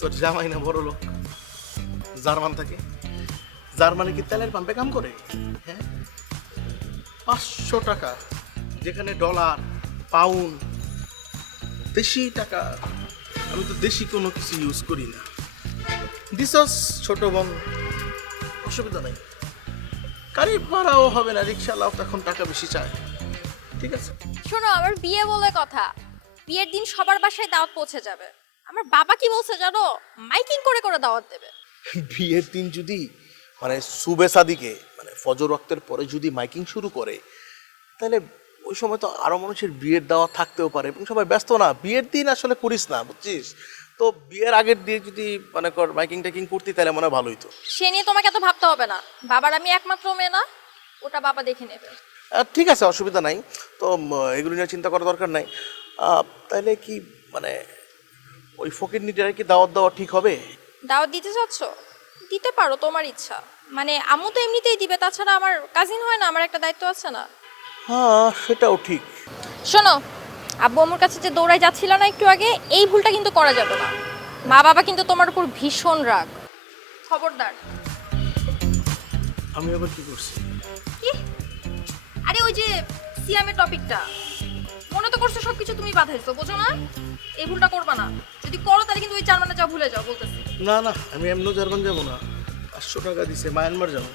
তোর জামাই না বড় লোক, জার্মান থাকে। জার্মানি কি তেলের পাম্পে কাম করে? হ্যাঁ, 500 টাকা, যেখানে ডলার, পাউন্ড, দেশি টাকা। আমি তো দেশি কোনো কিছু ইউজ করি না। দিছস ছোট বোন, অসুবিধা নাই। গাড়ি ভাড়াও হবে না, রিক্সাওয়ালাও এখন টাকা বেশি চায়। ঠিক আছে। শোনো, আমার বিয়ে বলে কথা, বিয়ের দিন সবার বাসায় দাওয়াত পৌঁছে যাবে। আমার বাবা কি বলছে জানো, মাইকিং করে করে দাওয়াত দেবে। বিয়ের দিন যদি মানে সুবে সাদিকে মানে ফজর ওয়াক্তের পরে যদি মাইকিং শুরু করে, তাহলে ওই সময় তো আরো মানুষের বিয়ের দাওয়াত থাকতেও পারে এবং সবাই ব্যস্ত না। বিয়ের দিন আসলে করিস না, বুঝছিস? তো বিয়ের আগের দিয়ে যদি মানে কর মাইকিং টাইকিং করতি তাহলে মনে হয় ভালোই তো। সে নিয়ে তোমাকে এত ভাবতে হবে না, বাবার আমি একমাত্র মেয়ে না, ওটা বাবা দেখে নেবে। ঠিক আছে, অসুবিধা নাই। তো এগুলো নিয়ে চিন্তা করার দরকার নাই। তাহলে কি মানে ওই ফকির নিটারে কি দাওয়াত দেওয়া ঠিক হবে? দাওয়াত দিতে চাচ্ছ, দিতে পারো, তোমার ইচ্ছা। মানে আম্মু তো এমনিতেই দিবে, তাছাড়া আমার কাজিন হয় না, আমার একটা দায়িত্ব আছে না। হ্যাঁ, সেটাও ঠিক। শোনো, আব্বু আম্মুর কাছে যে দৌড়ায় যাচ্ছিল না একটু আগে, এই ভুলটা কিন্তু করা যাবে না। মা বাবা কিন্তু তোমার উপর ভীষণ রাগ, খবরদার। আমি আবার কি করছি? কি? আরে ওই যে সিয়ামের টপিকটা মনে তো করছো, সবকিছু তুমি বাধাইছো, বোঝো না? এই ভুলটা করবা না, যদি করো তাহলে কিন্তু ওই জার্মানে যাও ভুলে যাও বলতেছি। না না, আমি এমনও জার্মান যাবো না। 500 টাকা দিছে, মায়ানমার যাবো।